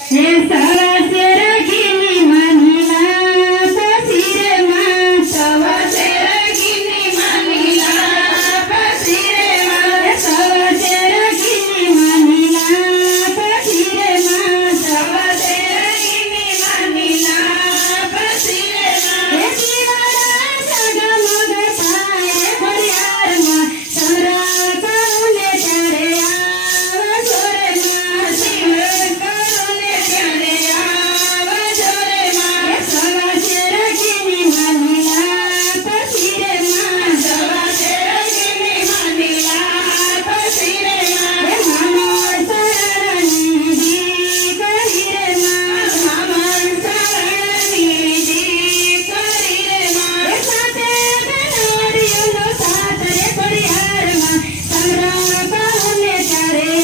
哎呀咋 say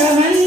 Caramel